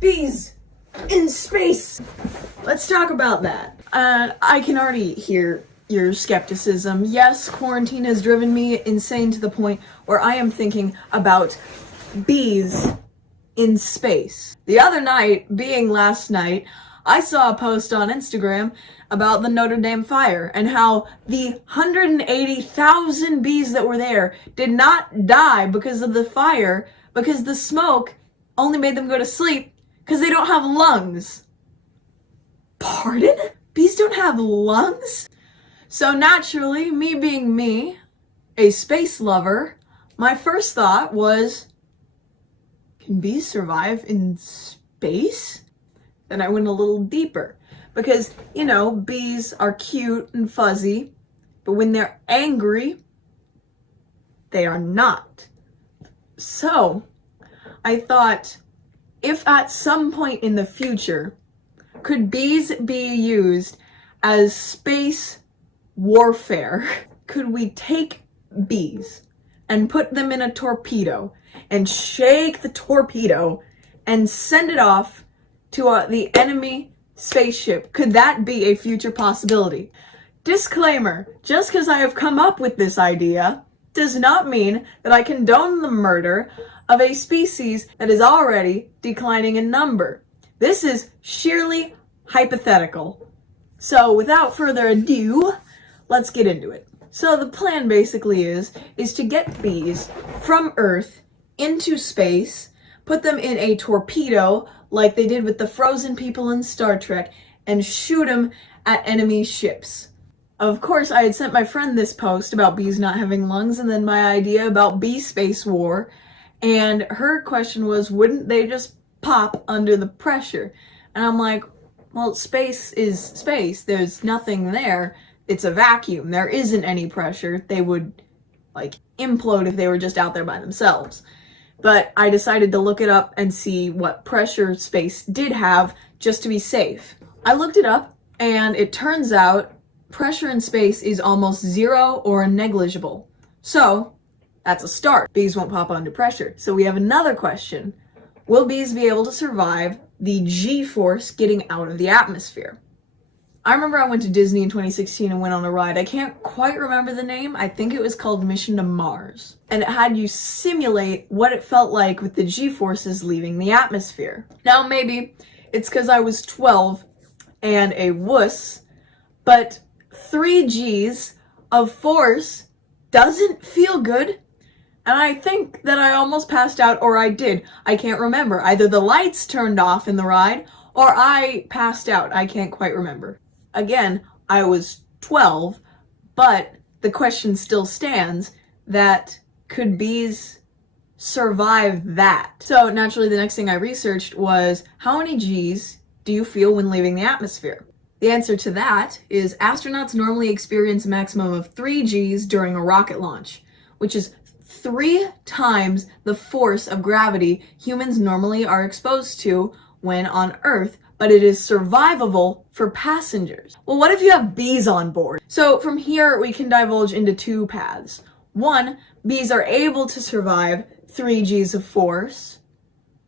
Bees in space! Let's talk about that. I can already hear your skepticism. Yes, quarantine has driven me insane to the point where I am thinking about bees in space. The other night, being last night, I saw a post on Instagram about the Notre Dame fire and how the 180,000 bees that were there did not die because of the fire, because the smoke only made them go to sleep because they don't have lungs. Pardon? Bees don't have lungs? So naturally, me being me, a space lover, my first thought was, can bees survive in space? Then I went a little deeper because, you know, bees are cute and fuzzy, but when they're angry, they are not. So I thought, if at some point in the future, could bees be used as space warfare? Could we take bees and put them in a torpedo and shake the torpedo and send it off to the enemy spaceship? Could that be a future possibility? Disclaimer, just because I have come up with this idea does not mean that I condone the murder of a species that is already declining in number. This is sheerly hypothetical. So without further ado, let's get into it. So the plan basically is to get bees from Earth into space, put them in a torpedo like they did with the frozen people in Star Trek, and shoot them at enemy ships. Of course, I had sent my friend this post about bees not having lungs, and then my idea about bee space war, and her question was, wouldn't they just pop under the pressure? And I'm like, well, space is space. There's nothing there. It's a vacuum. There isn't any pressure. They would, implode if they were just out there by themselves. But I decided to look it up and see what pressure space did have just to be safe. I looked it up, and it turns out pressure in space is almost zero or negligible. So that's a start. Bees won't pop under pressure. So we have another question. Will bees be able to survive the G-force getting out of the atmosphere? I remember I went to Disney in 2016 and went on a ride. I can't quite remember the name. I think it was called Mission to Mars. And it had you simulate what it felt like with the G-forces leaving the atmosphere. Now maybe it's because I was 12 and a wuss, but 3 Gs of force doesn't feel good. And I think that I almost passed out, or I did. I can't remember. Either the lights turned off in the ride, or I passed out. I can't quite remember. Again, I was 12, but the question still stands that could bees survive that? So naturally, the next thing I researched was, how many Gs do you feel when leaving the atmosphere? The answer to that is astronauts normally experience a maximum of 3 Gs during a rocket launch, which is 3 times the force of gravity humans normally are exposed to when on Earth, but it is survivable for passengers. Well, what if you have bees on board? So from here, we can divulge into 2 paths. 1, bees are able to survive 3 Gs of force,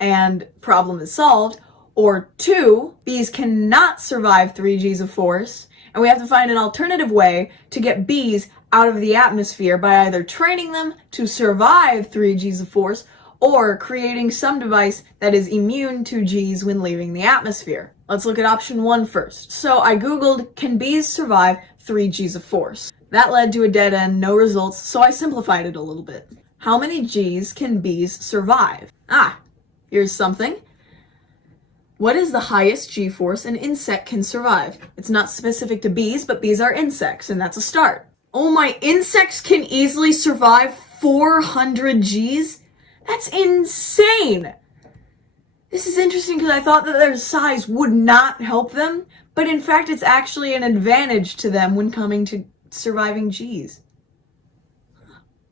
and problem is solved. Or 2, bees cannot survive 3 Gs of force, and we have to find an alternative way to get bees out of the atmosphere by either training them to survive 3 Gs of force or creating some device that is immune to Gs when leaving the atmosphere. Let's look at option 1 first. So I googled, can bees survive 3 Gs of force? That led to a dead end, no results, so I simplified it a little bit. How many Gs can bees survive? Here's something. What is the highest G-force an insect can survive? It's not specific to bees, but bees are insects, and that's a start. Oh my, insects can easily survive 400 Gs? That's insane! This is interesting because I thought that their size would not help them, but in fact it's actually an advantage to them when coming to surviving Gs.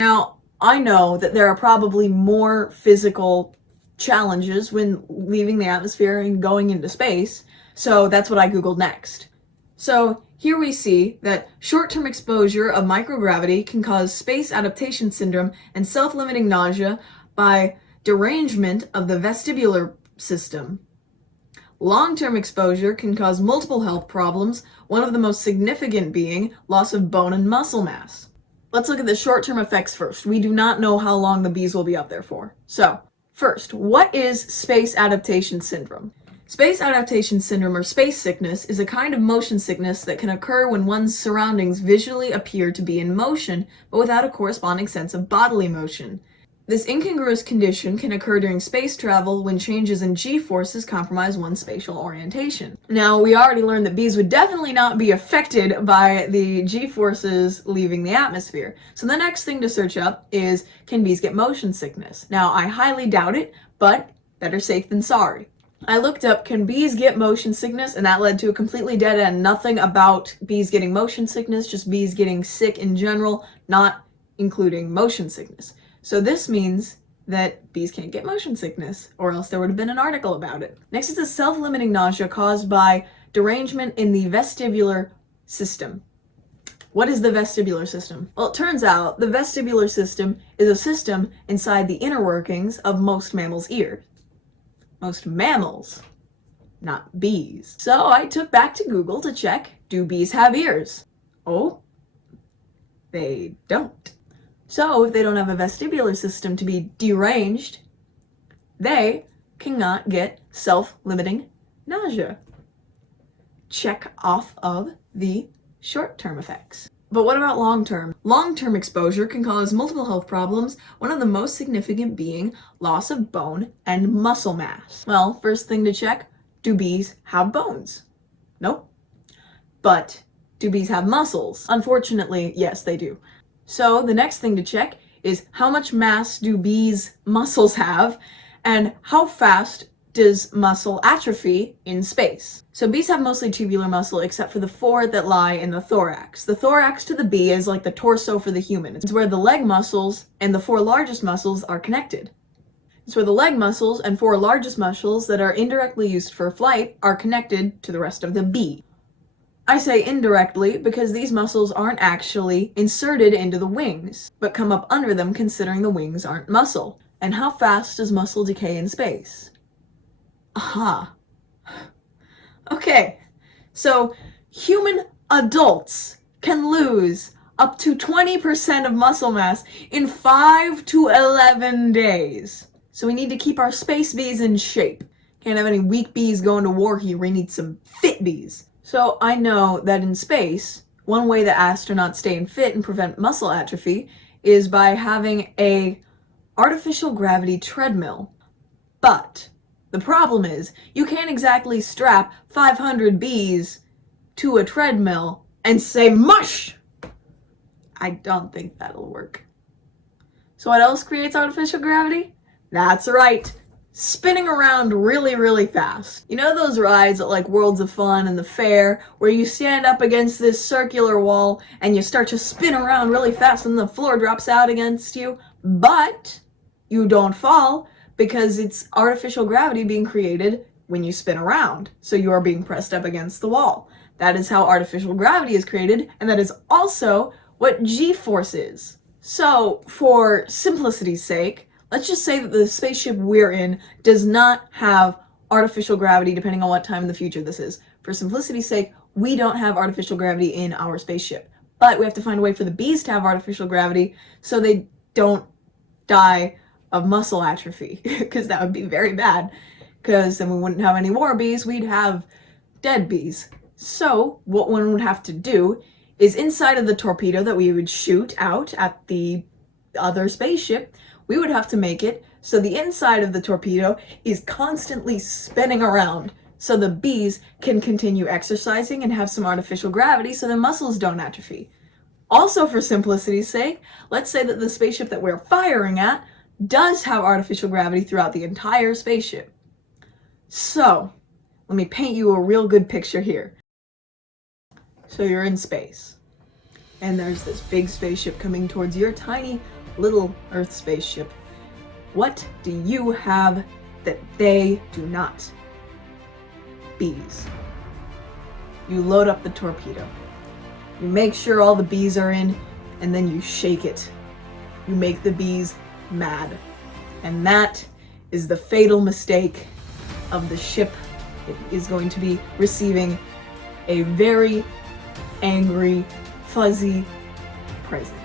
Now, I know that there are probably more physical challenges when leaving the atmosphere and going into space, so that's what I googled next. So here we see that short-term exposure of microgravity can cause space adaptation syndrome and self-limiting nausea by derangement of the vestibular system. Long-term exposure can cause multiple health problems, one of the most significant being loss of bone and muscle mass. Let's look at the short-term effects first. We do not know how long the bees will be up there for. So, first, what is space adaptation syndrome? Space adaptation syndrome, or space sickness, is a kind of motion sickness that can occur when one's surroundings visually appear to be in motion, but without a corresponding sense of bodily motion. This incongruous condition can occur during space travel when changes in g-forces compromise one's spatial orientation. Now, we already learned that bees would definitely not be affected by the g-forces leaving the atmosphere. So the next thing to search up is, can bees get motion sickness? Now, I highly doubt it, but better safe than sorry. I looked up, can bees get motion sickness? And that led to a completely dead end. Nothing about bees getting motion sickness, just bees getting sick in general, not including motion sickness. So this means that bees can't get motion sickness, or else there would have been an article about it. Next is a self-limiting nausea caused by derangement in the vestibular system. What is the vestibular system? Well, it turns out the vestibular system is a system inside the inner workings of most mammals' ears. Most mammals, not bees. So I took back to Google to check, do bees have ears? Oh, they don't. So if they don't have a vestibular system to be deranged, they cannot get self-limiting nausea. Check off of the short-term effects. But what about long-term? Long-term exposure can cause multiple health problems, one of the most significant being loss of bone and muscle mass. Well, first thing to check, do bees have bones? Nope. But do bees have muscles? Unfortunately, yes, they do. So the next thing to check is, how much mass do bees' muscles have, and how fast does muscle atrophy in space? So bees have mostly tubular muscle except for the 4 that lie in the thorax. The thorax to the bee is like the torso for the human. It's where the leg muscles and the 4 largest muscles are connected. It's where the leg muscles and 4 largest muscles that are indirectly used for flight are connected to the rest of the bee. I say indirectly because these muscles aren't actually inserted into the wings, but come up under them considering the wings aren't muscle. And how fast does muscle decay in space? Aha. Okay, so human adults can lose up to 20% of muscle mass in 5 to 11 days. So we need to keep our space bees in shape. Can't have any weak bees going to war here. We need some fit bees. So I know that in space, one way that astronauts stay fit and prevent muscle atrophy is by having a artificial gravity treadmill. But the problem is, you can't exactly strap 500 bees to a treadmill and say, mush! I don't think that'll work. So what else creates artificial gravity? That's right, spinning around really, really fast. You know those rides at like Worlds of Fun and the fair where you stand up against this circular wall and you start to spin around really fast and the floor drops out against you, but you don't fall because it's artificial gravity being created when you spin around. So you are being pressed up against the wall. That is how artificial gravity is created, and that is also what G-force is. So for simplicity's sake, let's just say that the spaceship we're in does not have artificial gravity, depending on what time in the future this is. For simplicity's sake, we don't have artificial gravity in our spaceship. But we have to find a way for the bees to have artificial gravity so they don't die of muscle atrophy, because that would be very bad, because then we wouldn't have any more bees, we'd have dead bees. So what one would have to do is, inside of the torpedo that we would shoot out at the other spaceship, we would have to make it so the inside of the torpedo is constantly spinning around so the bees can continue exercising and have some artificial gravity so their muscles don't atrophy. Also, for simplicity's sake, let's say that the spaceship that we're firing at does have artificial gravity throughout the entire spaceship. So, let me paint you a real good picture here. So you're in space, and there's this big spaceship coming towards your tiny little Earth spaceship. What do you have that they do not? Bees. You load up the torpedo. You make sure all the bees are in, and then you shake it. You make the bees mad. And that is the fatal mistake of the ship it is going to be receiving a very angry, fuzzy present.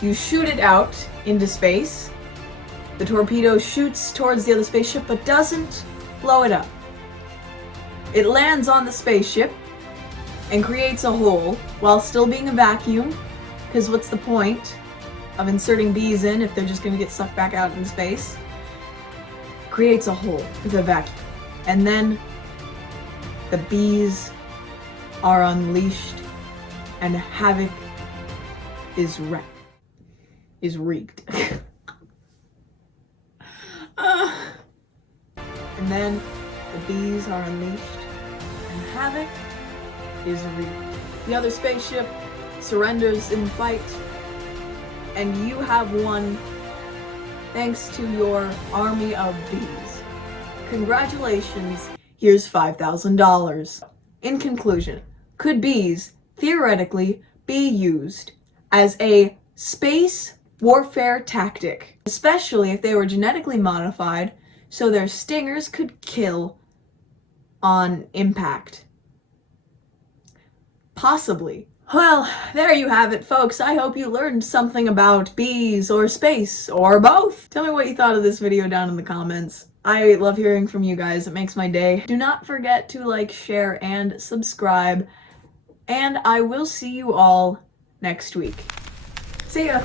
You shoot it out into space. The torpedo shoots towards the other spaceship but doesn't blow it up. It lands on the spaceship and creates a hole while still being a vacuum, because what's the point of inserting bees in if they're just going to get sucked back out in space? Creates a hole with a vacuum. And then the bees are unleashed and havoc is wreaked. And then the bees are unleashed and havoc is wreaked. The other spaceship surrenders in fight, and you have won thanks to your army of bees. Congratulations, here's $5,000. In conclusion, could bees theoretically be used as a space warfare tactic, especially if they were genetically modified so their stingers could kill on impact? Possibly. Well, there you have it, folks. I hope you learned something about bees or space or both. Tell me what you thought of this video down in the comments. I love hearing from you guys. It makes my day. Do not forget to like, share, and subscribe. And I will see you all next week. See ya!